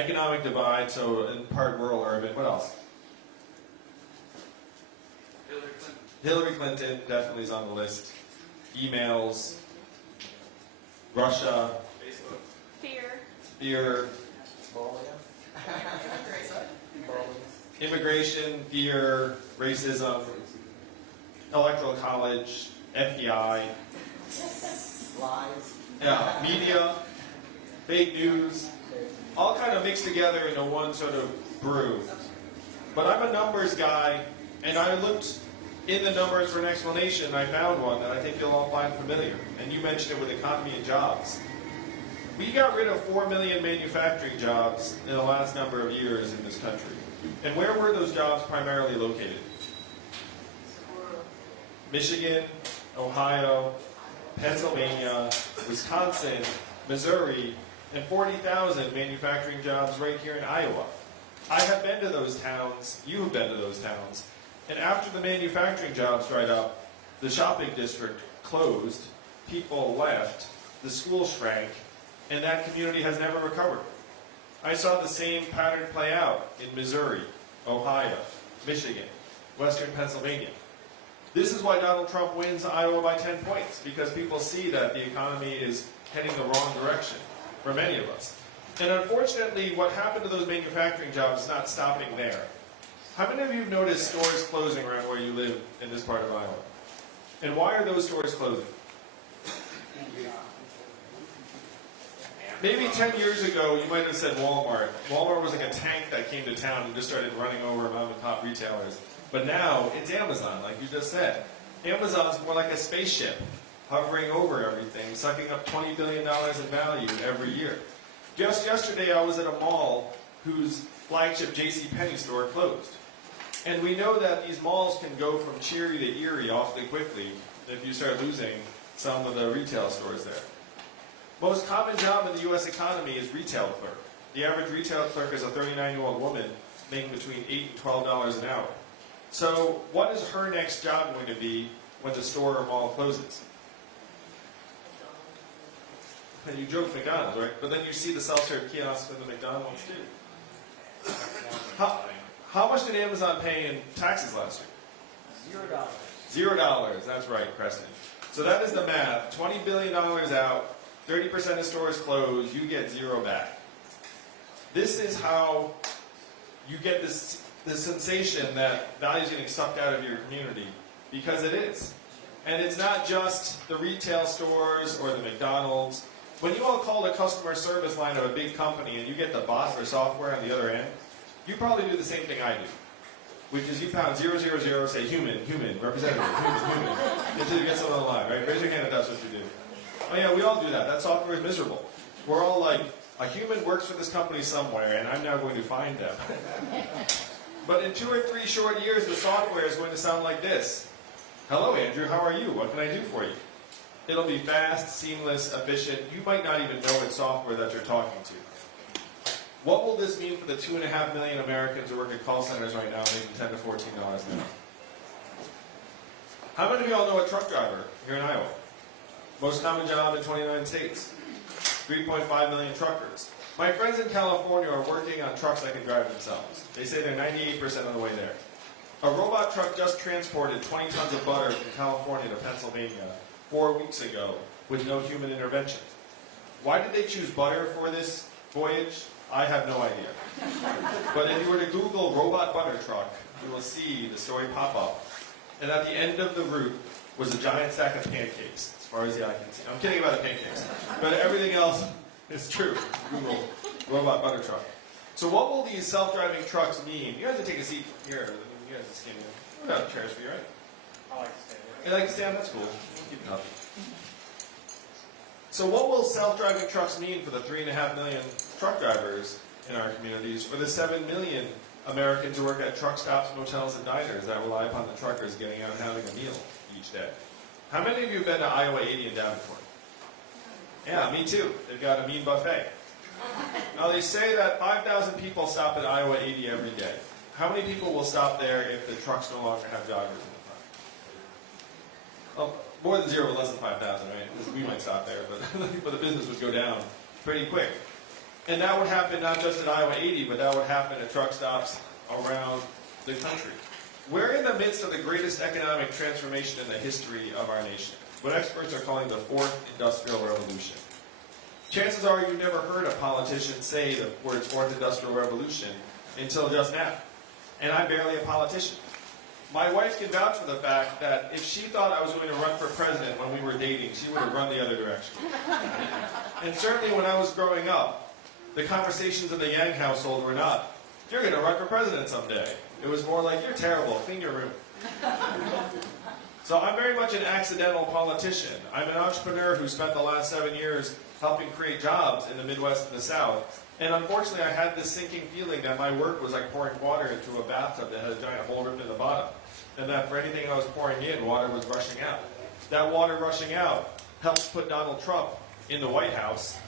Economic divide, so in part rural, urban. What else? Hillary Clinton definitely is on the list. Emails, Russia, Facebook. Fear, immigration, fear, racism, electoral college, FBI, Lies. media, fake news, all kind of mixed together into one sort of brew. But I'm a numbers guy, and I looked in the numbers for an explanation, and I found one that I think you'll all find familiar. And you mentioned it with economy and jobs. We got rid of 4 million manufacturing jobs in the last number of years in this country. And where were those jobs primarily located? Michigan, Ohio, Pennsylvania, Wisconsin, Missouri, and 40,000 manufacturing jobs right here in Iowa. I have been to those towns, you have been to those towns, and after the manufacturing jobs dried up, the shopping district closed, people left, the school shrank, and that community has never recovered. I saw the same pattern play out in Missouri, Ohio, Michigan, Western Pennsylvania. This is why Donald Trump wins Iowa by 10 points, because people see that the economy is heading the wrong direction for many of us. And unfortunately, what happened to those manufacturing jobs is not stopping there. How many of you have noticed stores closing around where you live in this part of Iowa? And why are those stores closing? Maybe 10 years ago, you might have said Walmart. Walmart was like a tank that came to town and just started running over mom and pop retailers. But now, it's Amazon, like you just said. Amazon's more like a spaceship, hovering over everything, sucking up $20 billion in value every year. Just yesterday, I was at a mall whose flagship JCPenney store closed. And we know that these malls can go from cheery to eerie awfully quickly if you start losing some of the retail stores there. Most common job in the U.S. economy is retail clerk. The average retail clerk is a 39-year-old woman making between $8 and $12 an hour. So what is her next job going to be when the store or mall closes? And you joke McDonald's, right? But then you see the self-serve kiosks in the McDonald's too. How much did Amazon pay in taxes last year? $0. $0, that's right, Creston. So that is the math. $20 billion out, 30% of stores close, you get zero back. This is how you get this sensation that value is getting sucked out of your community, because it is. And it's not just the retail stores or the McDonald's. When you all call the customer service line of a big company and you get the bot or software on the other end, you probably do the same thing I do, which is you pound 000, say human, representative, human, until you get someone on the line, right? Raise your hand if that's what you do. Oh yeah, we all do that. That software is miserable. We're all like, a human works for this company somewhere, and I'm now going to find them. But in 2 or 3 short years, the software is going to sound like this. Hello, Andrew, how are you? What can I do for you? It'll be fast, seamless, efficient. You might not even know it's software that you're talking to. What will this mean for the 2.5 million Americans who work at call centers right now making $10 to $14 an hour? How many of you all know a truck driver here in Iowa? Most common job in 29 states. 3.5 million truckers. My friends in California are working on trucks that can drive themselves. They say they're 98% of the way there. A robot truck just transported 20 tons of butter from California to Pennsylvania 4 weeks ago with no human intervention. Why did they choose butter for this voyage? I have no idea. But if you were to Google robot butter truck, you will see the story pop up. And at the end of the route was a giant stack of pancakes, as far as the eye can see. I'm kidding about the pancakes. But everything else is true. Google robot butter truck. So what will these self-driving trucks mean? You guys can take a seat here. You guys can stand here. We got chairs for you, right? I like to stand there. You like to stand? That's cool. Keep it up. So what will self-driving trucks mean for the 3.5 million truck drivers in our communities, or the 7 million Americans who work at truck stops, motels, and diners that rely upon the truckers getting out and having a meal each day? How many of you have been to Iowa 80 in Davenport? Yeah, me too. They've got a mean buffet. Now they say that 5,000 people stop at Iowa 80 every day. How many people will stop there if the trucks no longer have joggers in the front? Well, more than 0, but less than 5,000, right? We might stop there, but the business would go down pretty quick. And that would happen not just at Iowa 80, but that would happen at truck stops around the country. We're in the midst of the greatest economic transformation in the history of our nation, what experts are calling the fourth industrial revolution. Chances are you've never heard a politician say the words fourth industrial revolution until just now. And I'm barely a politician. My wife can vouch for the fact that if she thought I was going to run for president when we were dating, she would have run the other direction. And certainly when I was growing up, the conversations in the Yang household were not, you're going to run for president someday. It was more like, you're terrible, clean your room. So I'm very much an accidental politician. I'm an entrepreneur who spent the last 7 years helping create jobs in the Midwest and the South. And unfortunately, I had this sinking feeling that my work was like pouring water into a bathtub that had a giant hole ripped in the bottom. And that for anything I was pouring in, water was rushing out. That water rushing out helps put Donald Trump in the White House.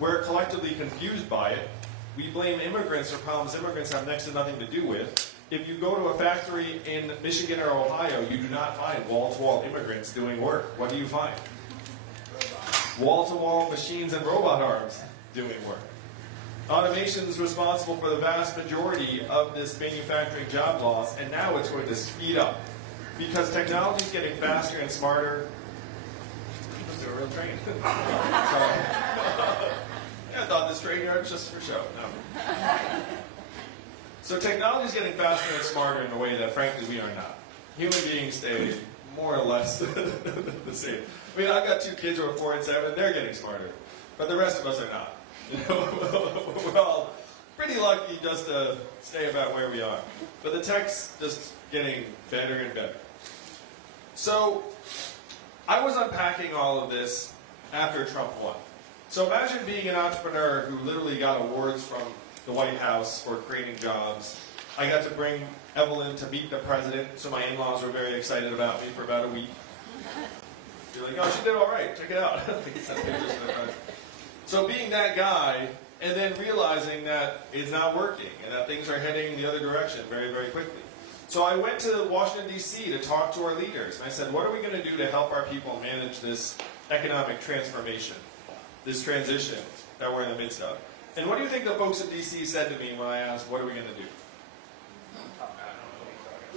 We're collectively confused by it. We blame immigrants for problems immigrants have next to nothing to do with. If you go to a factory in Michigan or Ohio, you do not find wall-to-wall immigrants doing work. What do you find? Wall-to-wall machines and robot arms doing work. Automation is responsible for the vast majority of this manufacturing job loss, and now it's going to speed up. Because technology is getting faster and smarter. Let's do a real train. Sorry. I thought this train yard was just for show. No. So technology is getting faster and smarter in a way that, frankly, we are not. Human beings stay more or less the same. I mean, I've got 2 kids who are 4 and 7. They're getting smarter. But the rest of us are not. You know, we're all pretty lucky just to stay about where we are. But the tech's just getting better and better. So I was unpacking all of this after Trump won. So imagine being an entrepreneur who literally got awards from the White House for creating jobs. I got to bring Evelyn to meet the president, so my in-laws were very excited about me for about a week. You're like, oh, she did all right. Check it out. So being that guy, and then realizing that it's not working, and that things are heading the other direction very, very quickly. So I went to Washington, D.C. to talk to our leaders. And I said, what are we going to do to help our people manage this economic transformation, this transition that we're in the midst of? And what do you think the folks in D.C. said to me when I asked, what are we going to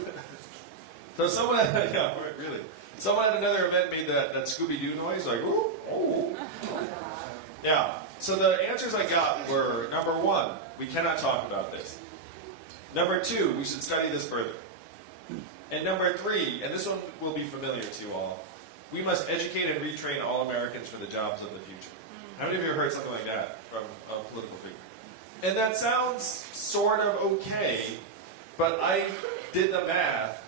do? So someone at, yeah, really. Someone at another event made that Scooby-Doo noise, like, ooh, oh. Yeah, so the answers I got were, number 1, we cannot talk about this. Number 2, we should study this further. And number 3, and this one will be familiar to you all, we must educate and retrain all Americans for the jobs of the future. How many of you have heard something like that from a political figure? And that sounds sort of okay, but I did the math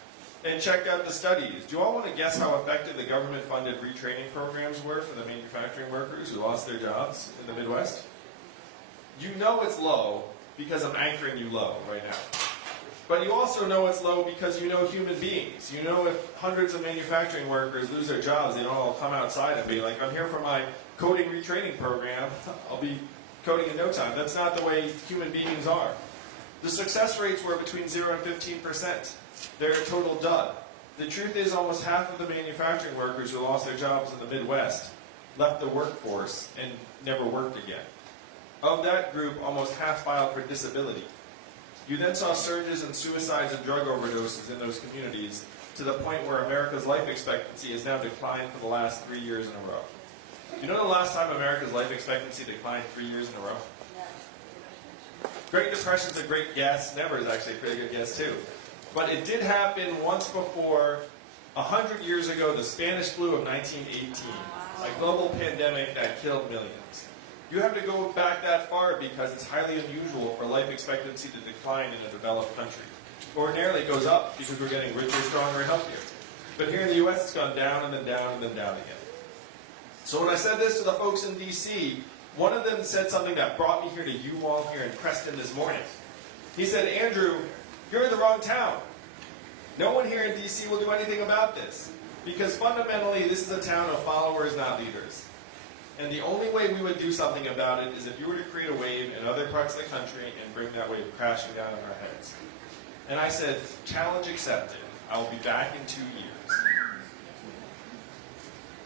and checked out the studies. Do you all want to guess how effective the government-funded retraining programs were for the manufacturing workers who lost their jobs in the Midwest? You know it's low because I'm anchoring you low right now. But you also know it's low because you know human beings. You know if hundreds of manufacturing workers lose their jobs, they don't all come outside and be like, I'm here for my coding retraining program. I'll be coding in no time. That's not the way human beings are. The success rates were between 0 and 15%. They're a total dud. The truth is almost half of the manufacturing workers who lost their jobs in the Midwest left the workforce and never worked again. Of that group, almost half filed for disability. You then saw surges in suicides and drug overdoses in those communities to the point where America's life expectancy has now declined for the last 3 years in a row. Do you know the last time America's life expectancy declined 3 years in a row? Great Depression's a great guess. Never is actually a pretty good guess too. But it did happen once before, 100 years ago, the Spanish flu of 1918, a global pandemic that killed millions. You have to go back that far because it's highly unusual for life expectancy to decline in a developed country. Ordinarily it goes up because we're getting richer, stronger, and healthier. But here in the U.S. it's gone down and then down and then down again. So when I said this to the folks in D.C., one of them said something that brought me here to you all here in Creston this morning. He said, Andrew, you're in the wrong town. No one here in D.C. will do anything about this. Because fundamentally, this is a town of followers, not leaders. And the only way we would do something about it is if you were to create a wave in other parts of the country and bring that wave crashing down on our heads. And I said, challenge accepted. I will be back in 2 years.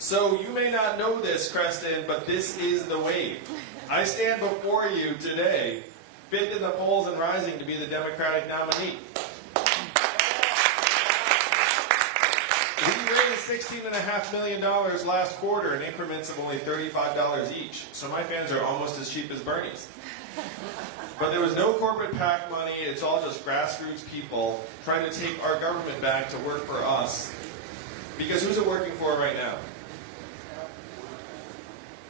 So you may not know this, Creston, but this is the wave. I stand before you today, fifth in the polls and rising to be the Democratic nominee. We raised $16.5 million last quarter in increments of only $35 each. So my fans are almost as cheap as Bernie's. But there was no corporate PAC money. It's all just grassroots people trying to take our government back to work for us. Because who's it working for right now?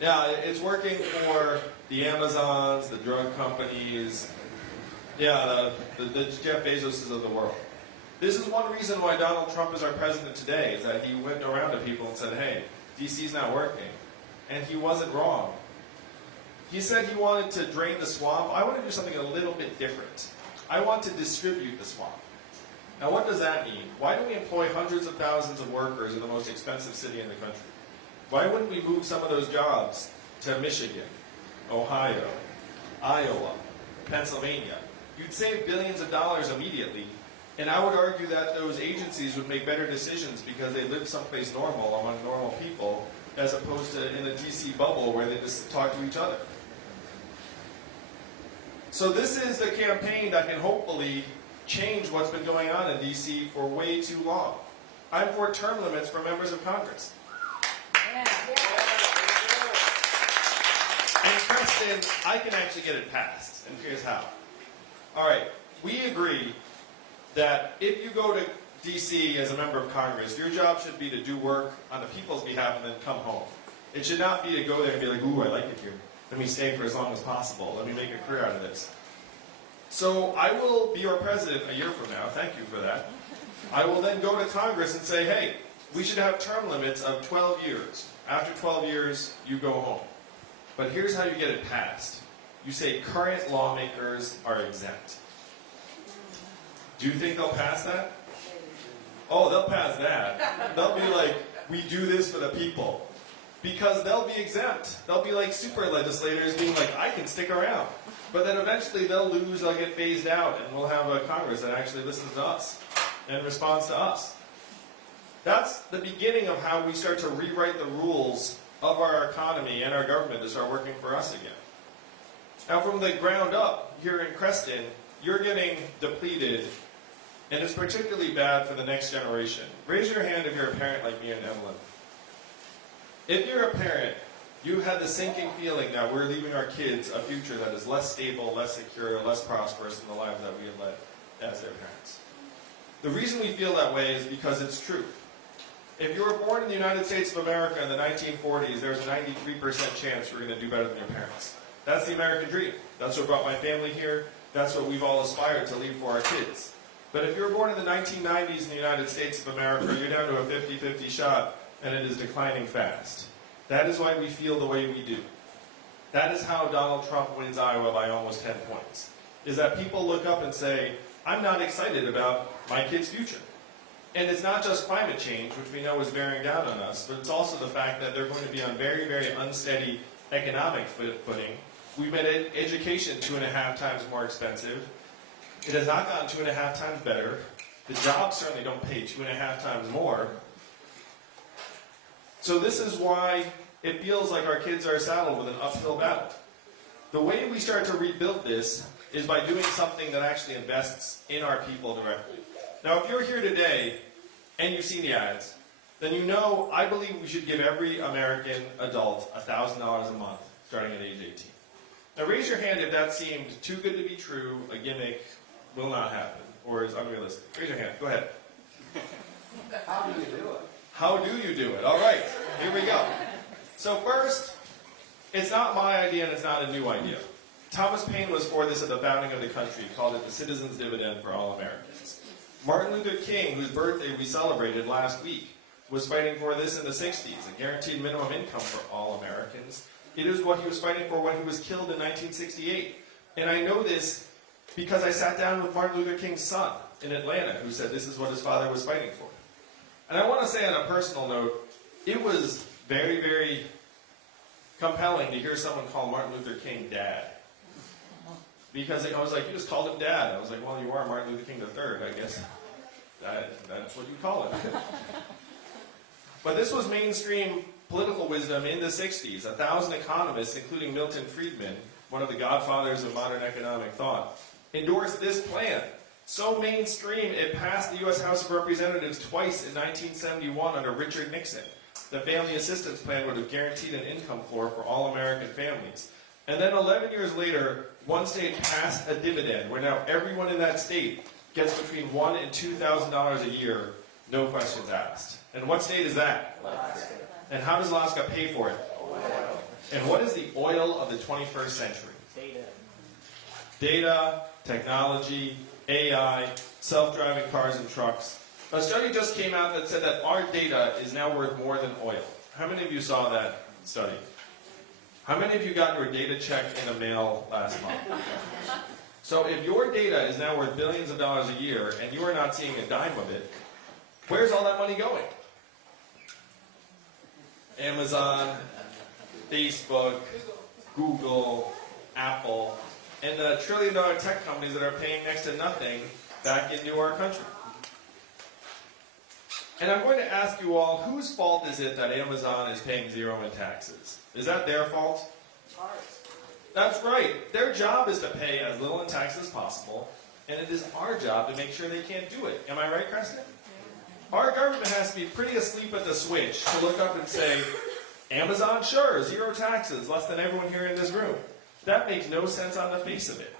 Yeah, it's working for the Amazons, the drug companies, yeah, the Jeff Bezoses of the world. This is one reason why Donald Trump is our president today, is that he went around to people and said, hey, DC's not working. And he wasn't wrong. He said he wanted to drain the swamp. I want to do something a little bit different. I want to distribute the swamp. Now what does that mean? Why do we employ hundreds of thousands of workers in the most expensive city in the country? Why wouldn't we move some of those jobs to Michigan, Ohio, Iowa, Pennsylvania? You'd save billions of dollars immediately, and I would argue that those agencies would make better decisions because they live someplace normal among normal people, as opposed to in a DC bubble where they just talk to each other. So this is the campaign that can hopefully change what's been going on in DC for way too long. I'm for term limits for members of Congress. And Creston, I can actually get it passed, and here's how. All right, we agree that if you go to DC as a member of Congress, your job should be to do work on the people's behalf and then come home. It should not be to go there and be like, ooh, I like it here. Let me stay for as long as possible. Let me make a career out of this. So I will be your president a year from now. Thank you for that. I will then go to Congress and say, hey, we should have term limits of 12 years. After 12 years, you go home. But here's how you get it passed. You say current lawmakers are exempt. Do you think they'll pass that? Oh, they'll pass that. They'll be like, we do this for the people. Because they'll be exempt. They'll be like super legislators being like, I can stick around. But then eventually they'll lose, they'll get phased out, and we'll have a Congress that actually listens to us and responds to us. That's the beginning of how we start to rewrite the rules of our economy and our government to start working for us again. Now from the ground up, here in Creston, you're getting depleted, and it's particularly bad for the next generation. Raise your hand if you're a parent like me and Evelyn. If you're a parent, you had the sinking feeling that we're leaving our kids a future that is less stable, less secure, less prosperous than the lives that we have led as their parents. The reason we feel that way is because it's true. If you were born in the United States of America in the 1940s, there's a 93% chance you're going to do better than your parents. That's the American dream. That's what brought my family here. That's what we've all aspired to leave for our kids. But if you were born in the 1990s in the United States of America, you're down to a 50-50 shot, and it is declining fast. That is why we feel the way we do. That is how Donald Trump wins Iowa by almost 10 points. Is that people look up and say, I'm not excited about my kid's future. And it's not just climate change, which we know is bearing down on us, but it's also the fact that they're going to be on very, very unsteady economic footing. We've made education 2.5 times more expensive. It has not gotten 2.5 times better. The jobs certainly don't pay 2.5 times more. So this is why it feels like our kids are saddled with an uphill battle. The way we start to rebuild this is by doing something that actually invests in our people directly. Now, if you're here today and you've seen the ads, then you know I believe we should give every American adult $1,000 a month starting at age 18. Now, raise your hand if that seemed too good to be true, a gimmick, will not happen, or is unrealistic. Raise your hand. Go ahead. How do you do it? How do you do it? All right, here we go. So first, it's not my idea and it's not a new idea. Thomas Paine was for this at the founding of the country. He called it the citizen's dividend for all Americans. Martin Luther King, whose birthday we celebrated last week, was fighting for this in the 60s, a guaranteed minimum income for all Americans. It is what he was fighting for when he was killed in 1968. And I know this because I sat down with Martin Luther King's son in Atlanta, who said this is what his father was fighting for. And I want to say on a personal note, it was very, very compelling to hear someone call Martin Luther King Dad. Because I was like, you just called him Dad. I was like, well, you are Martin Luther King III, I guess. That's what you call it. But this was mainstream political wisdom in the 60s. 1,000 economists, including Milton Friedman, one of the godfathers of modern economic thought, endorsed this plan. So mainstream, it passed the U.S. House of Representatives twice in 1971 under Richard Nixon. The Family Assistance Plan would have guaranteed an income floor for all American families. And then 11 years later, one state passed a dividend, where now everyone in that state gets between $1,000 and $2,000 a year, no questions asked. And what state is that? Alaska. And how does Alaska pay for it? Oil. And what is the oil of the 21st century? Data. Data, technology, AI, self-driving cars and trucks. A study just came out that said that our data is now worth more than oil. How many of you saw that study? How many of you got your data check in the mail last month? So if your data is now worth billions of dollars a year and you are not seeing a dime of it, where's all that money going? Amazon, Facebook, Google, Apple, and the trillion-dollar tech companies that are paying next to nothing back into our country. And I'm going to ask you all, whose fault is it that Amazon is paying zero in taxes? Is that their fault? That's right. Their job is to pay as little in taxes as possible, and it is our job to make sure they can't do it. Am I right, Creston? Our government has to be pretty asleep at the switch to look up and say, Amazon, sure, zero taxes, less than everyone here in this room. That makes no sense on the face of it.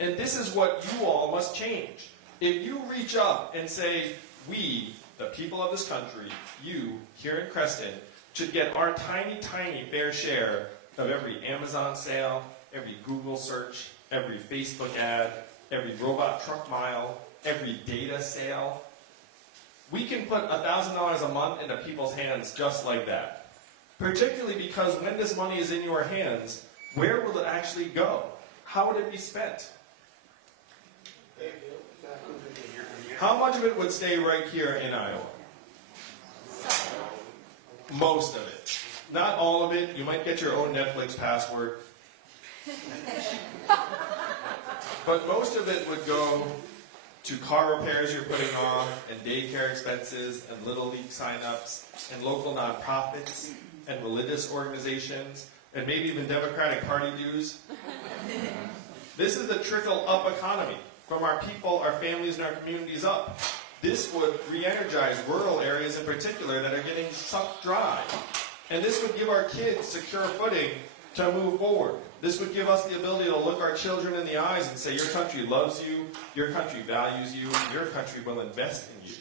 And this is what you all must change. If you reach up and say, we, the people of this country, you, here in Creston, should get our tiny, tiny fair share of every Amazon sale, every Google search, every Facebook ad, every robot truck mile, every data sale. We can put $1,000 a month into people's hands just like that. Particularly because when this money is in your hands, where will it actually go? How would it be spent? How much of it would stay right here in Iowa? Most of it. Not all of it. You might get your own Netflix password. But most of it would go to car repairs you're putting off, and daycare expenses, and Little League signups, and local nonprofits, and religious organizations, and maybe even Democratic Party dues. This is the trickle-up economy, from our people, our families, and our communities up. This would re-energize rural areas in particular that are getting sucked dry. And this would give our kids secure footing to move forward. This would give us the ability to look our children in the eyes and say, your country loves you, your country values you, your country will invest in you.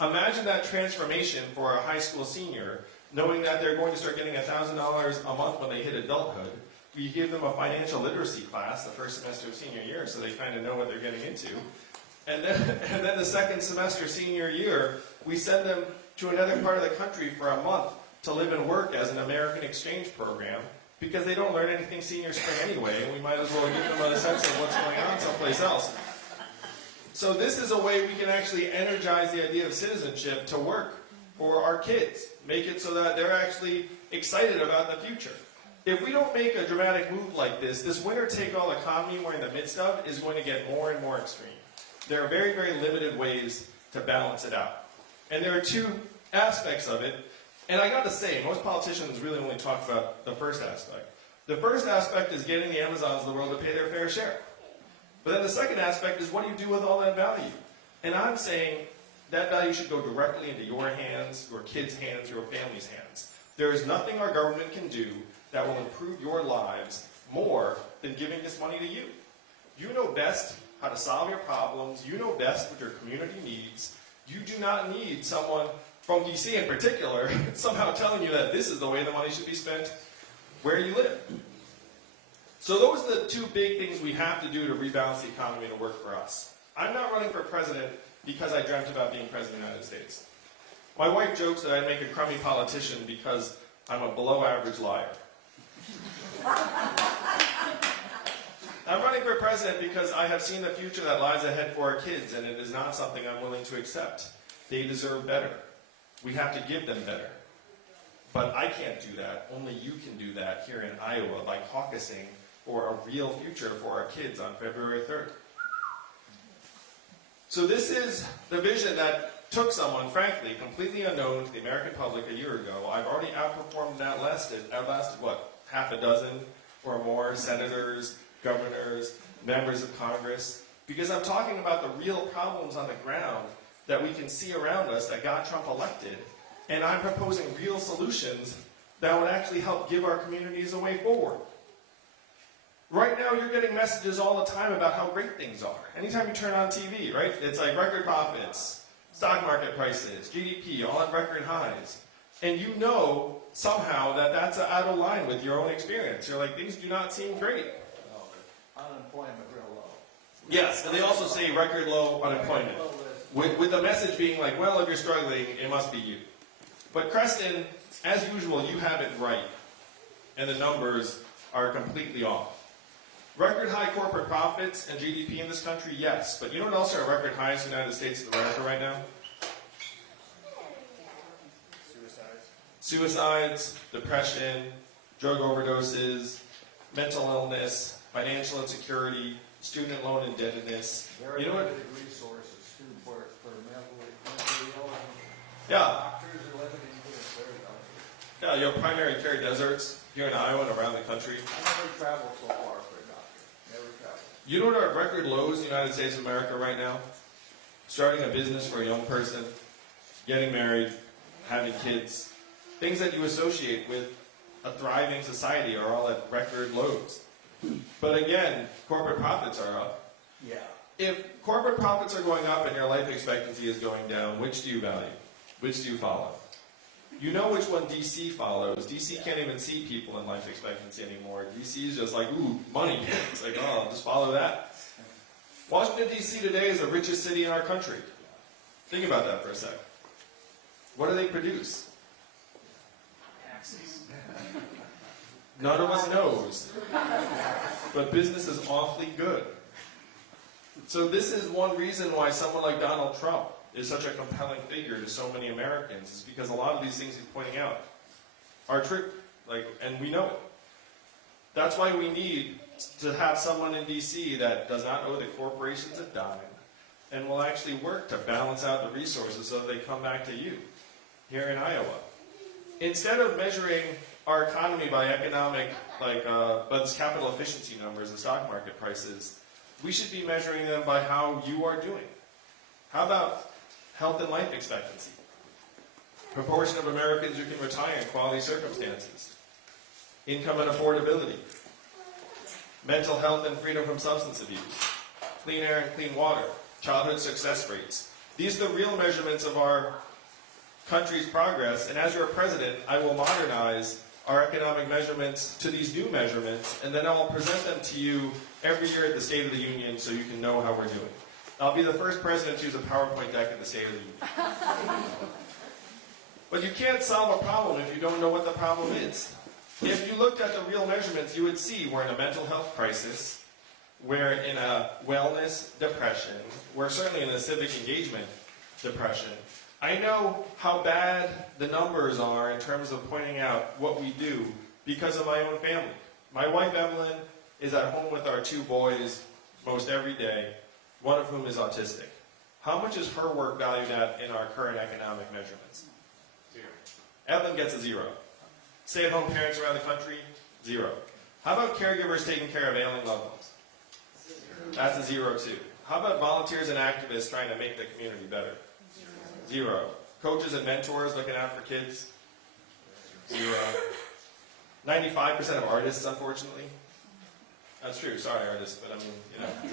Imagine that transformation for a high school senior, knowing that they're going to start getting $1,000 a month when they hit adulthood. We give them a financial literacy class the first semester of senior year so they kind of know what they're getting into. And then the second semester senior year, we send them to another part of the country for a month to live and work as an American exchange program, because they don't learn anything senior spring anyway, and we might as well give them a sense of what's going on someplace else. So this is a way we can actually energize the idea of citizenship to work for our kids. Make it so that they're actually excited about the future. If we don't make a dramatic move like this, this winner-take-all economy we're in the midst of is going to get more and more extreme. There are very, very limited ways to balance it out. And there are two aspects of it. And I got to say, most politicians really only talk about the first aspect. The first aspect is getting the Amazons of the world to pay their fair share. But then the second aspect is, what do you do with all that value? And I'm saying that value should go directly into your hands, your kids' hands, your family's hands. There is nothing our government can do that will improve your lives more than giving this money to you. You know best how to solve your problems. You know best what your community needs. You do not need someone from DC in particular somehow telling you that this is the way the money should be spent where you live. So those are the two big things we have to do to rebalance the economy to work for us. I'm not running for president because I dreamt about being president of the United States. My wife jokes that I'd make a crummy politician because I'm a below-average liar. I'm running for president because I have seen the future that lies ahead for our kids, and it is not something I'm willing to accept. They deserve better. We have to give them better. But I can't do that. Only you can do that here in Iowa by caucusing for a real future for our kids on February 3rd. So this is the vision that took someone, frankly, completely unknown to the American public a year ago. I've already outperformed and outlasted what, half a dozen or more senators, governors, members of Congress, because I'm talking about the real problems on the ground that we can see around us that got Trump elected, and I'm proposing real solutions that would actually help give our communities a way forward. Right now, you're getting messages all the time about how great things are. Anytime you turn on TV, right? It's like record profits, stock market prices, GDP, all at record highs. And you know somehow that that's out of line with your own experience. You're like, things do not seem great. Unemployment real low. Yes, and they also say record low unemployment. With the message being like, well, if you're struggling, it must be you. But Creston, as usual, you have it right. And the numbers are completely off. Record high corporate profits and GDP in this country, yes. But you know what else are at record highs in the United States of America right now? Suicides, depression, drug overdoses, mental illness, financial insecurity, student loan indebtedness. Very You know what? limited resources too for mentally ill. Yeah. Doctors are limited to this very limited. Yeah, you have primary care deserts here in Iowa and around the country. I never traveled so far for a doctor. Never traveled. You know what are at record lows in the United States of America right now? Starting a business for a young person, getting married, having kids. Things that you associate with a thriving society are all at record lows. But again, corporate profits are up. Yeah. If corporate profits are going up and your life expectancy is going down, which do you value? Which do you follow? You know which one DC follows. DC can't even see people in life expectancy anymore. DC is just like, ooh, money. It's like, oh, I'll just follow that. Washington, DC today is the richest city in our country. Think about that for a sec. What do they produce? None of us knows. But business is awfully good. So this is one reason why someone like Donald Trump is such a compelling figure to so many Americans, is because a lot of these things he's pointing out are true, and we know it. That's why we need to have someone in DC that does not owe the corporations a dime and will actually work to balance out the resources so that they come back to you here in Iowa. Instead of measuring our economy by economic, by the capital efficiency numbers, the stock market prices, we should be measuring them by how you are doing. How about health and life expectancy? Proportion of Americans who can retire in quality circumstances. Income and affordability. Mental health and freedom from substance abuse. Clean air and clean water. Childhood success rates. These are the real measurements of our country's progress, and as your president, I will modernize our economic measurements to these new measurements, and then I will present them to you every year at the State of the Union so you can know how we're doing. I'll be the first president to use a PowerPoint deck at the State of the Union. But you can't solve a problem if you don't know what the problem is. If you looked at the real measurements, you would see we're in a mental health crisis, we're in a wellness depression, we're certainly in a civic engagement depression. I know how bad the numbers are in terms of pointing out what we do because of my own family. My wife, Evelyn, is at home with our 2 boys most every day, one of whom is autistic. How much is her work valued at in our current economic measurements? 0. Evelyn gets a 0. Stay-at-home parents around the country, 0. How about caregivers taking care of ailing loved ones? 0. That's a 0 too. How about volunteers and activists trying to make the community better? 0. Coaches and mentors looking out for kids? 0. 95% of artists, unfortunately. That's true. Sorry, artists, but I mean,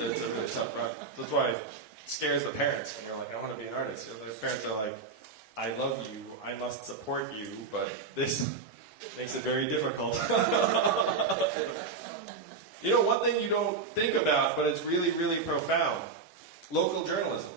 it's a really tough run. That's why it scares the parents when you're like, I want to be an artist. The parents are like, I love you, I must support you, but this makes it very difficult. You know, one thing you don't think about, but it's really, really profound, local journalism.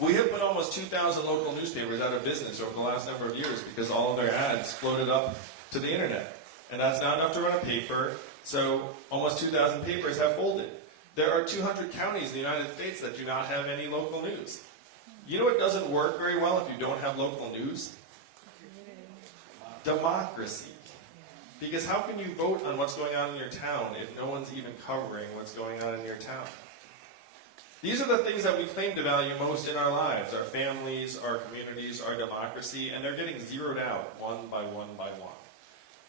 We have put almost 2,000 local newspapers out of business over the last number of years because all of their ads floated up to the internet. And that's not enough to run a paper, so almost 2,000 papers have folded. There are 200 counties in the United States that do not have any local news. You know what doesn't work very well if you don't have local news? Democracy. Because how can you vote on what's going on in your town if no one's even covering what's going on in your town? These are the things that we claim to value most in our lives, our families, our communities, our democracy, and they're getting zeroed out one by one by one.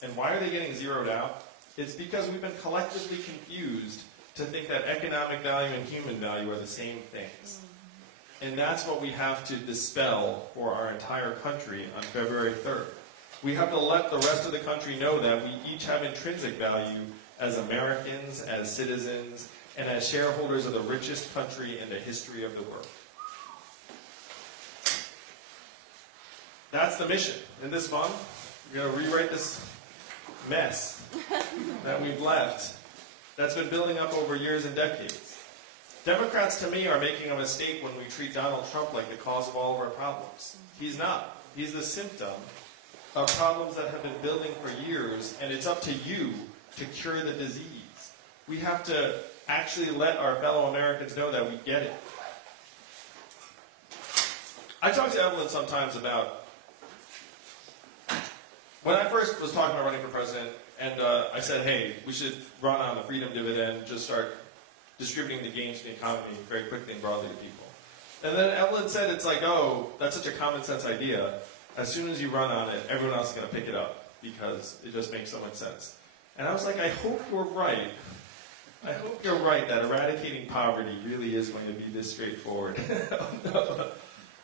And why are they getting zeroed out? It's because we've been collectively confused to think that economic value and human value are the same things. And that's what we have to dispel for our entire country on February 3rd. We have to let the rest of the country know that we each have intrinsic value as Americans, as citizens, and as shareholders of the richest country in the history of the world. That's the mission. In this month, we're going to rewrite this mess that we've left that's been building up over years and decades. Democrats, to me, are making a mistake when we treat Donald Trump like the cause of all of our problems. He's not. He's the symptom of problems that have been building for years, and it's up to you to cure the disease. We have to actually let our fellow Americans know that we get it. I talk to Evelyn sometimes about when I first was talking about running for president, and I said, hey, we should run on the freedom dividend, just start distributing the gains in the economy very quickly and broadly to people. And then Evelyn said, it's like, oh, that's such a common sense idea. As soon as you run on it, everyone else is going to pick it up because it just makes so much sense. And I was like, I hope you're right. I hope you're right that eradicating poverty really is going to be this straightforward.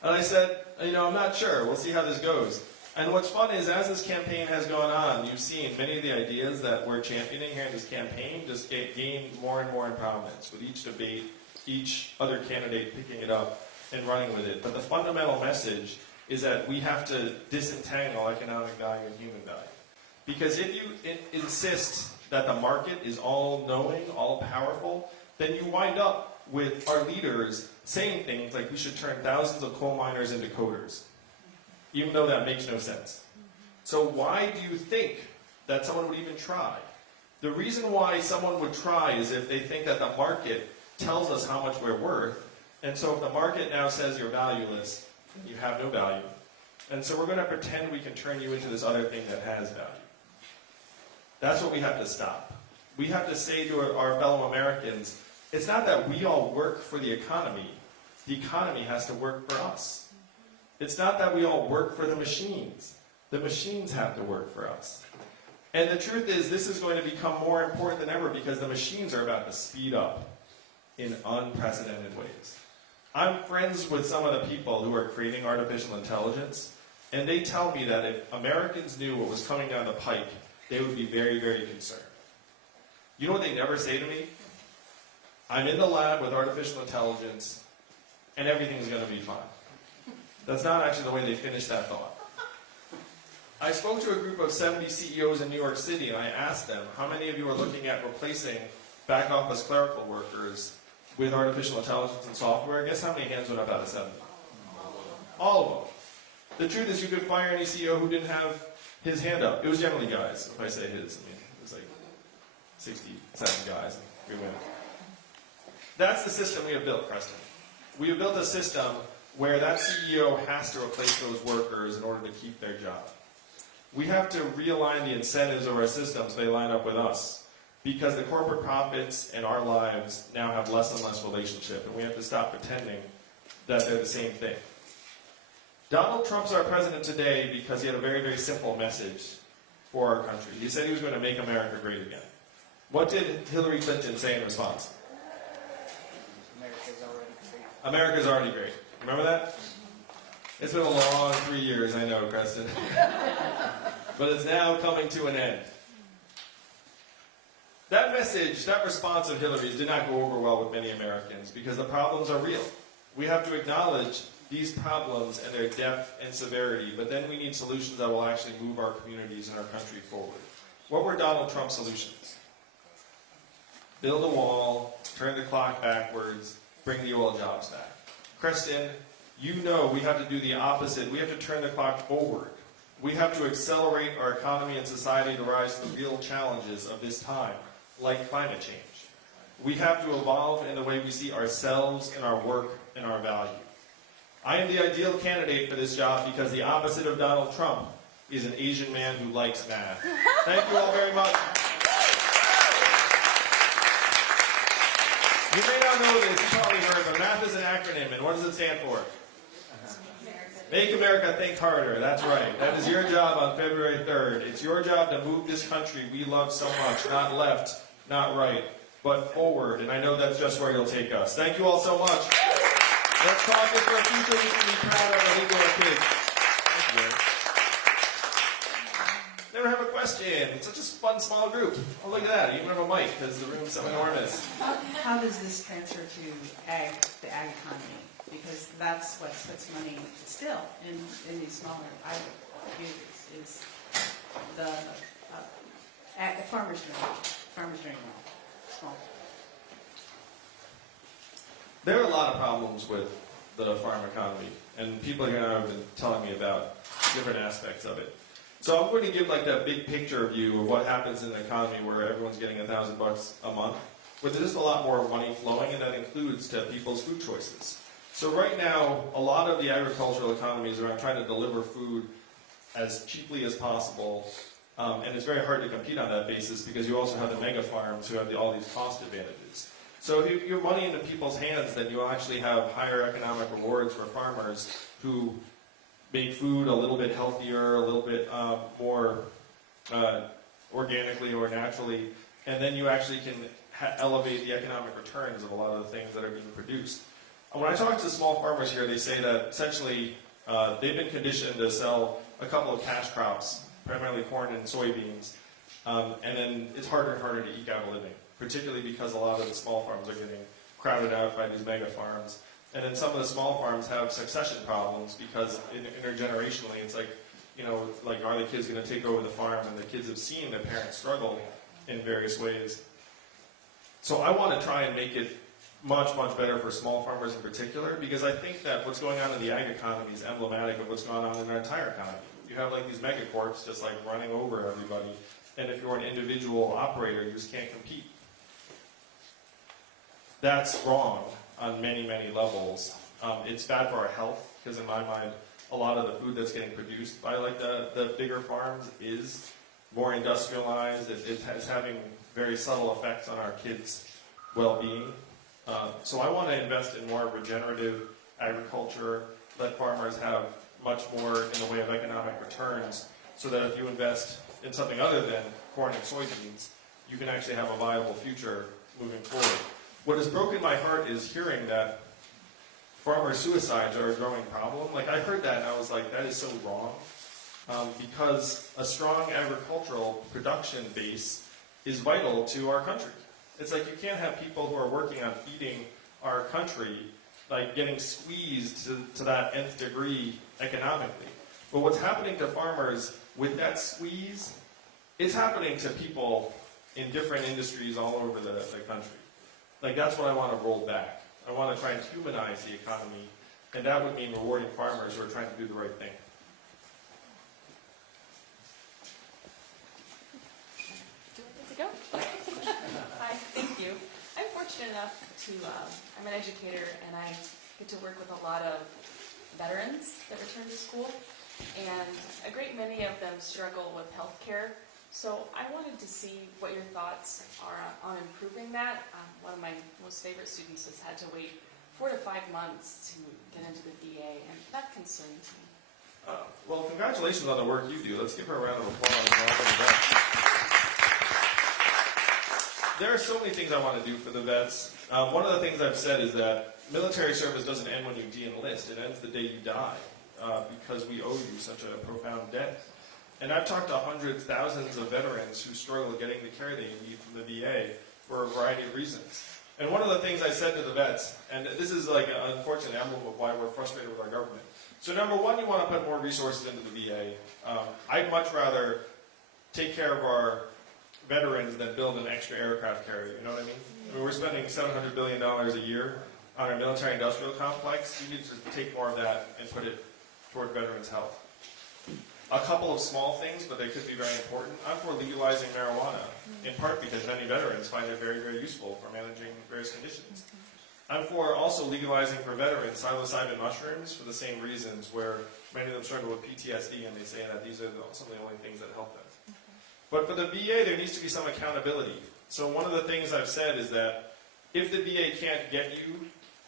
And I said, I'm not sure. We'll see how this goes. And what's fun is, as this campaign has gone on, you've seen many of the ideas that we're championing here in this campaign just gain more and more in prominence with each debate, each other candidate picking it up and running with it. But the fundamental message is that we have to disentangle economic value and human value. Because if you insist that the market is all-knowing, all-powerful, then you wind up with our leaders saying things like we should turn thousands of coal miners into coders, even though that makes no sense. So why do you think that someone would even try? The reason why someone would try is if they think that the market tells us how much we're worth, and so if the market now says you're valueless, you have no value. And so we're going to pretend we can turn you into this other thing that has value. That's what we have to stop. We have to say to our fellow Americans, it's not that we all work for the economy has to work for us. It's not that we all work for the machines have to work for us. And the truth is, this is going to become more important than ever because the machines are about to speed up in unprecedented ways. I'm friends with some of the people who are creating artificial intelligence, and they tell me that if Americans knew what was coming down the pike, they would be very, very concerned. You know what they never say to me? I'm in the lab with artificial intelligence, and everything's going to be fine. That's not actually the way they finish that thought. I spoke to a group of 70 CEOs in New York City, and I asked them, how many of you are looking at replacing back office clerical workers with artificial intelligence and software? Guess how many hands went up out of 70? All of them. The truth is, you could fire any CEO who didn't have his hand up. It was generally guys. If I say his, it was like 67 guys and 3 women. That's the system we have built, Creston. We have built a system where that CEO has to replace those workers in order to keep their job. We have to realign the incentives of our system so they line up with us, because the corporate profits and our lives now have less and less relationship, and we have to stop pretending that they're the same thing. Donald Trump's our president today because he had a very, very simple message for our country. He said he was going to make America great again. What did Hillary Clinton say in response? America's already great. America's already great. Remember that? It's been a long 3 years, I know, Creston. But it's now coming to an end. That message, that response of Hillary's did not go over well with many Americans because the problems are real. We have to acknowledge these problems and their depth and severity, but then we need solutions that will actually move our communities and our country forward. What were Donald Trump's solutions? Build a wall, turn the clock backwards, bring the oil jobs back. Creston, you know we have to do the opposite. We have to turn the clock forward. We have to accelerate our economy and society to rise to the real challenges of this time, like climate change. We have to evolve in the way we see ourselves and our work and our value. I am the ideal candidate for this job because the opposite of Donald Trump is an Asian man who likes math. Thank you all very much. You may not know this, you probably heard, but acronym, and what does it stand for? Make America Think Harder. That's right. That is your job on February 3rd. It's your job to move this country we love so much, not left, not right, but forward. And I know that's just where you'll take us. Thank you all so much. Let's cause it for a future we can be proud of and leave to our kids. Thank you, Gary. Never have a question. It's such a fun, small group. Oh, look at that. You even have a mic because the room's so enormous. How does this transfer to the ag economy? Because that's what puts money still in these smaller ag communities is the farmers doing well. Small. There are a lot of problems with the farm economy, and people here have been telling me about different aspects of it. So I'm going to give like that big picture view of what happens in an economy where everyone's getting $1,000 a month, where there's just a lot more money flowing, and that includes to people's food choices. So right now, a lot of the agricultural economy is around trying to deliver food as cheaply as possible, and it's very hard to compete on that basis because you also have the mega farms who have all these cost advantages. So if you have money into people's hands, then you'll actually have higher economic rewards for farmers who make food a little bit healthier, a little bit more organically or naturally, and then you actually can elevate the economic returns of a lot of the things that are being produced. When I talk to small farmers here, they say that essentially they've been conditioned to sell a couple of cash crops, primarily corn and soybeans, and then it's harder and harder to eke out a living, particularly because a lot of the small farms are getting crowded out by these mega farms. And then some of the small farms have succession problems because intergenerationally, it's like, like are the kids going to take over the farm? And the kids have seen their parents struggle in various ways. So I want to try and make it much, much better for small farmers in particular, because I think that what's going on in the ag economy is emblematic of what's going on in our entire economy. You have like these megacorps just like running over everybody, and if you're an individual operator, you just can't compete. That's wrong on many, many levels. It's bad for our health, because in my mind, a lot of the food that's getting produced by like the bigger farms is more industrialized. It's having very subtle effects on our kids' well-being. So I want to invest in more regenerative agriculture, let farmers have much more in the way of economic returns, so that if you invest in something other than corn and soybeans, you can actually have a viable future moving forward. What has broken my heart is hearing that farmer suicides are a growing problem. Like I heard that and I was like, that is so wrong, because a strong agricultural production base is vital to our country. It's like you can't have people who are working on feeding our country like getting squeezed to that nth degree economically. But what's happening to farmers with that squeeze, it's happening to people in different industries all over the country. Like that's what I want to roll back. I want to try and humanize the economy, and that would mean rewarding farmers who are trying to do the right thing. Do I get to go? Hi, thank you. I'm fortunate enough to, I'm an educator and I get to work with a lot of veterans that return to school, and a great many of them struggle with health care. So I wanted to see what your thoughts are on improving that. One of my most favorite students has had to wait 4 to 5 months to get into the VA, and that concerns me. Well, congratulations on the work you do. Let's give her a round of applause. There are so many things I want to do for the vets. One of the things I've said is that military service doesn't end when you de-enlist. It ends the day you die, because we owe you such a profound debt. And I've talked to hundreds, thousands of veterans who struggle getting the care they need from the VA for a variety of reasons. And one of the things I said to the vets, and this is like an unfortunate emblem of why we're frustrated with our government. So number one, you want to put more resources into the VA. I'd much rather take care of our veterans than build an extra aircraft carrier, you know what I mean? We're spending $700 billion a year on our military-industrial complex. You need to take more of that and put it toward veterans' health. A couple of small things, but they could be very important. I'm for legalizing marijuana, in part because many veterans find it very, very useful for managing various conditions. I'm for also legalizing for veterans psilocybin mushrooms for the same reasons, where many of them struggle with PTSD, and they say that these are some of the only things that help them. But for the VA, there needs to be some accountability. So one of the things I've said is that if the VA can't get you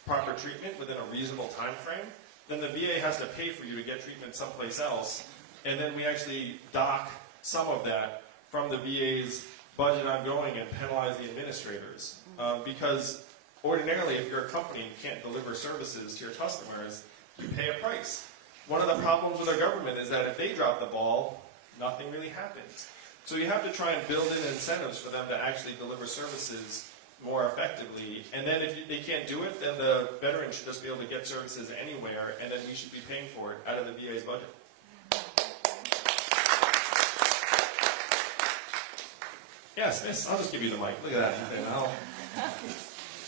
proper treatment within a reasonable time frame, then the VA has to pay for you to get treatment someplace else, and then we actually dock some of that from the VA's budget ongoing and penalize the administrators. Because ordinarily, if you're a company and can't deliver services to your customers, you pay a price. One of the problems with our government is that if they drop the ball, nothing really happens. So you have to try and build in incentives for them to actually deliver services more effectively. And then if they can't do it, then the veteran should just be able to get services anywhere, and then we should be paying for it out of the VA's budget. Yes, miss, I'll just give you the mic. Look at that. And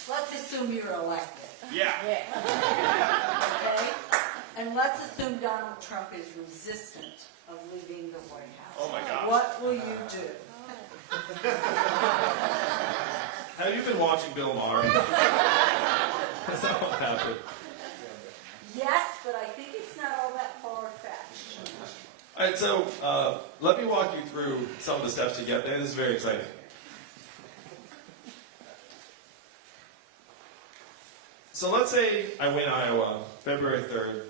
Let's assume you're elected. yeah. Okay? And let's assume Donald Trump is resistant of leaving the White House. Oh my gosh. What will you do? Have you been watching Bill Maher? Is that what happened? Yes, but I think it's not all that far-fetched. All right, so let me walk you through some of the steps to get there. This is very exciting. So let's say I win Iowa, February 3rd.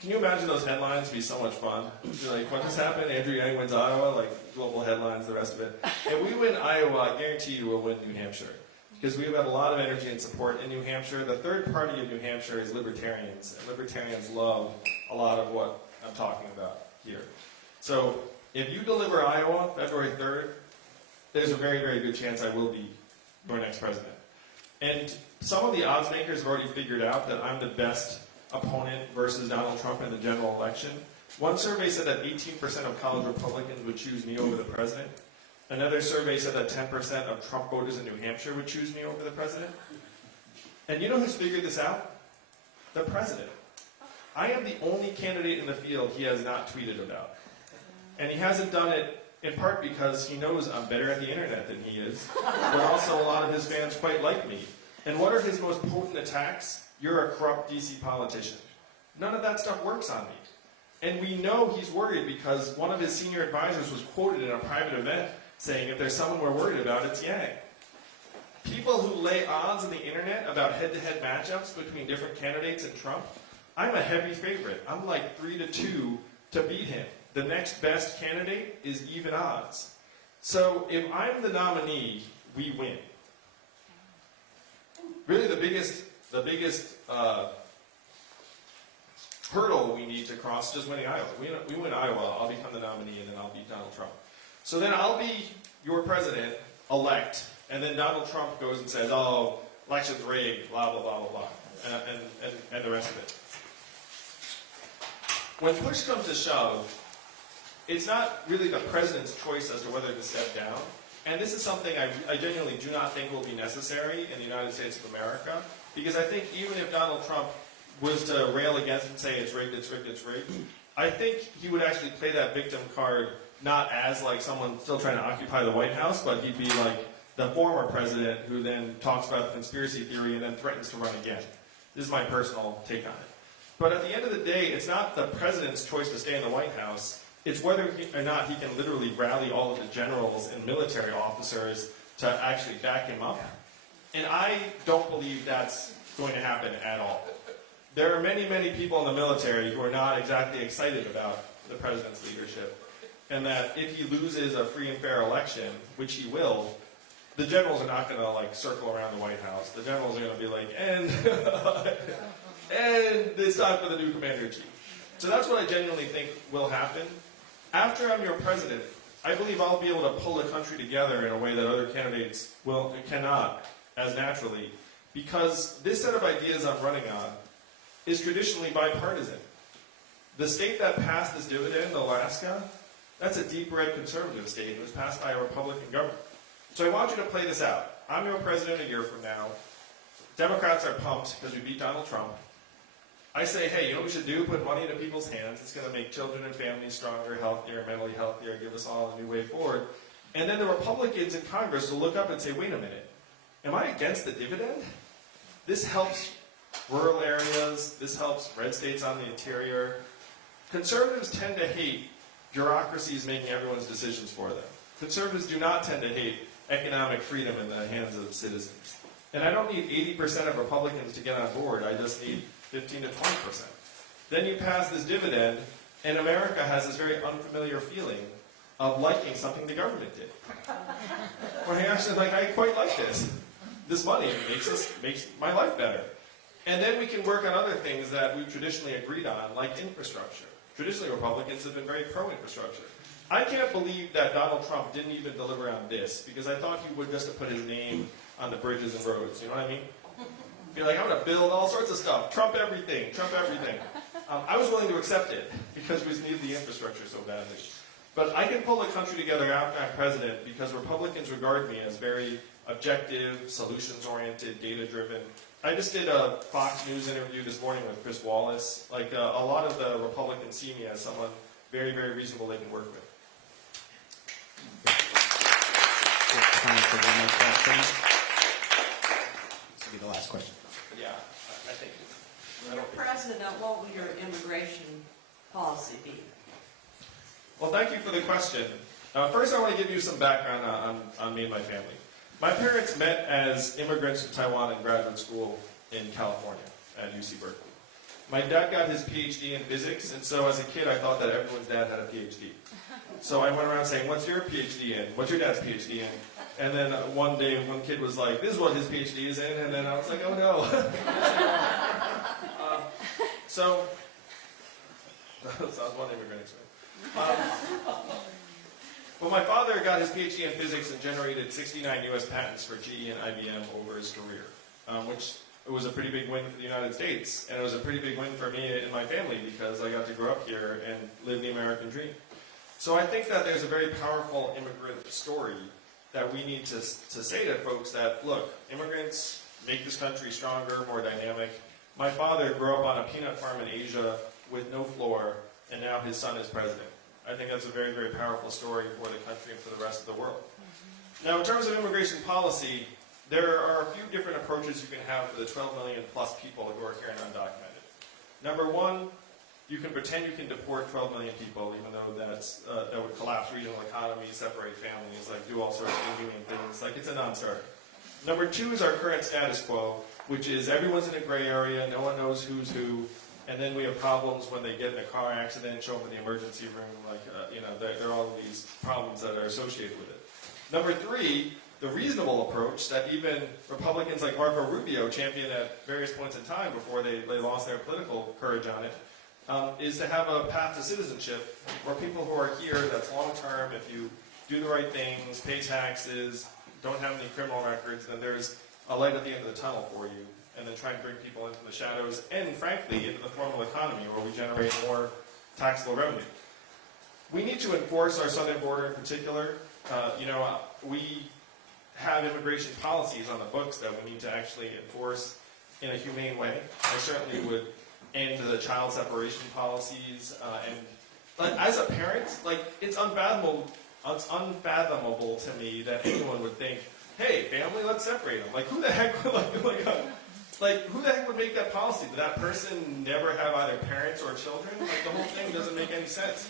Can you imagine those headlines? It'd be so much fun. You're like, what just happened? Andrew Yang wins Iowa, like global headlines, the rest of it. If we win Iowa, I guarantee you we'll win New Hampshire. Because we've had a lot of energy and support in New Hampshire. The third party of New Hampshire is libertarians. And libertarians love a lot of what I'm talking about here. So if you deliver Iowa, February 3rd, there's a very, very good chance I will be your next president. And some of the odds makers have already figured out that I'm the best opponent versus Donald Trump in the general election. One survey said that 18% of college Republicans would choose me over the president. Another survey said that 10% of Trump voters in New Hampshire would choose me over the president. And you know who's figured this out? The president. I am the only candidate in the field he has not tweeted about. And he hasn't done it in part because he knows I'm better at the internet than he is, but also a lot of his fans quite like me. And what are his most potent attacks? You're a corrupt DC politician. None of that stuff works on me. And we know he's worried because one of his senior advisors was quoted in a private event saying, if there's someone we're worried about, it's Yang. People who lay odds on the internet about head-to-head matchups between different candidates and Trump, I'm a heavy favorite. I'm like 3-2 to beat him. The next best candidate is even odds. So if I'm the nominee, we win. Really the biggest hurdle we need to cross is just winning Iowa. We win Iowa, I'll become the nominee, and then I'll beat Donald Trump. So then I'll be your president-elect, and then Donald Trump goes and says, oh, election's rigged, blah, blah, blah, blah, blah, and the rest of it. When push comes to shove, it's not really the president's choice as to whether to step down. And this is something I genuinely do not think will be necessary in the United States of America, because I think even if Donald Trump was to rail against and say it's rigged, it's rigged, it's rigged, I think he would actually play that victim card not as like someone still trying to occupy the White House, but he'd be like the former president who then talks about the conspiracy theory and then threatens to run again. This is my personal take on it. But at the end of the day, it's not the president's choice to stay in the White House. It's whether or not he can literally rally all of the generals and military officers to actually back him up. And I don't believe that's going to happen at all. There are many, many people in the military who are not exactly excited about the president's leadership. And that if he loses a free and fair election, which he will, the generals are not going to like circle around the White House. The generals are going to be like, and it's time for the new commander-in-chief. So that's what I genuinely think will happen. After I'm your president, I believe I'll be able to pull the country together in a way that other candidates cannot as naturally, because this set of ideas I'm running on is traditionally bipartisan. The state that passed this dividend, Alaska, that's a deep red conservative state. It was passed by a Republican government. So I want you to play this out. I'm your president a year from now. Democrats are pumped because we beat Donald Trump. I say, hey, you know what we should do? Put money into people's hands. It's going to make children and families stronger, healthier, mentally healthier, give us all a new way forward. And then the Republicans in Congress will look up and say, wait a minute, am I against the dividend? This helps rural areas. This helps red states on the interior. Conservatives tend to hate bureaucracies making everyone's decisions for them. Conservatives do not tend to hate economic freedom in the hands of citizens. And I don't need 80% of Republicans to get on board. I just need 15 to 20%. Then you pass this dividend, and America has this very unfamiliar feeling of liking something the government did. Where I actually like, I quite like this. This money makes my life better. And then we can work on other things that we've traditionally agreed on, like infrastructure. Traditionally, Republicans have been very pro-infrastructure. I can't believe that Donald Trump didn't even deliver on this, because I thought he would just have put his name on the bridges and roads, you know what I mean? Be like, I'm going to build all sorts of stuff, Trump everything, Trump everything. I was willing to accept it, because we need the infrastructure so badly. But I can pull the country together after I'm president, because Republicans regard me as very objective, solutions-oriented, data-driven. I just did a Fox News interview this morning with Chris Wallace. Like, a lot of the Republicans see me as someone very, very reasonable they can work with. Time for one more question. This will be the last question. But yeah, I think. When you're president, what will your immigration policy be? Well, thank you for the question. First, I want to give you some background on me and my family. My parents met as immigrants from Taiwan in graduate school in California at UC Berkeley. My dad got his PhD in physics, and so as a kid, I thought that everyone's dad had a PhD. So I went around saying, what's your PhD in? What's your dad's PhD in? And then one day, one kid was like, this is what his PhD is in, and then I was like, oh no. So that was one immigrant experience. Well, my father got his PhD in physics and generated 69 U.S. patents for GE and IBM over his career, which it was a pretty big win for the United States, and it was a pretty big win for me and my family because I got to grow up here and live the American dream. So I think that there's a very powerful immigrant story that we need to say to folks that, look, immigrants make this country stronger, more dynamic. My father grew up on a peanut farm in Asia with no floor, and now his son is president. I think that's a very, very powerful story for the country and for the rest of the world. Now, in terms of immigration policy, there are a few different approaches you can have for the 12 million plus people who are here and undocumented. Number one, you can pretend you can deport 12 million people, even though that would collapse regional economies, separate families, like do all sorts of inhumane things. Like, it's a non-starter. Number two is our current status quo, which is everyone's in a gray area, no one knows who's who, and then we have problems when they get in a car accident, show up in the emergency room, like, there are all these problems that are associated with it. Number three, the reasonable approach that even Republicans like Marco Rubio championed at various points in time before they lost their political courage on it, is to have a path to citizenship where people who are here, that's long-term, if you do the right things, pay taxes, don't have any criminal records, then there's a light at the end of the tunnel for you, and then try and bring people into the shadows, and frankly, into the formal economy where we generate more taxable revenue. We need to enforce our southern border in particular. We have immigration policies on the books that we need to actually enforce in a humane way. I certainly would end the child separation policies, and as a parent, it's unfathomable to me that anyone would think, hey, family, let's separate them. Who the heck would who the heck would make that policy? Did that person never have either parents or children? The whole thing doesn't make any sense.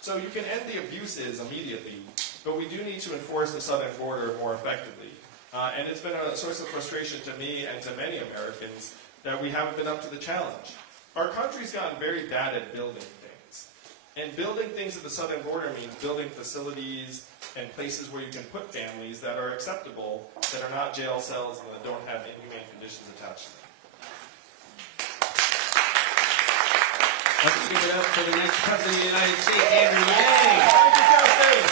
So you can end the abuses immediately, but we do need to enforce the southern border more effectively. And it's been a source of frustration to me and to many Americans that we haven't been up to the challenge. Our country's gotten very bad at building things. And building things at the southern border means building facilities and places where you can put families that are acceptable, that are not jail cells and that don't have inhumane conditions attached to them. Let's give it up for the next President of the United States, Andrew Yang. Thank you, Creston.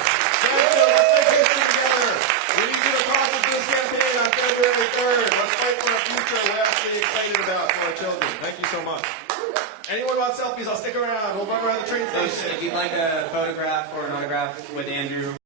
Thank you. Let's make history together. We need you to talk to this campaign on February 3rd. Let's fight for a future we're actually excited about for our children. Thank you so much. Anyone want selfies? I'll stick around. We'll run around the train station. If you'd like a photograph or an autograph with Andrew,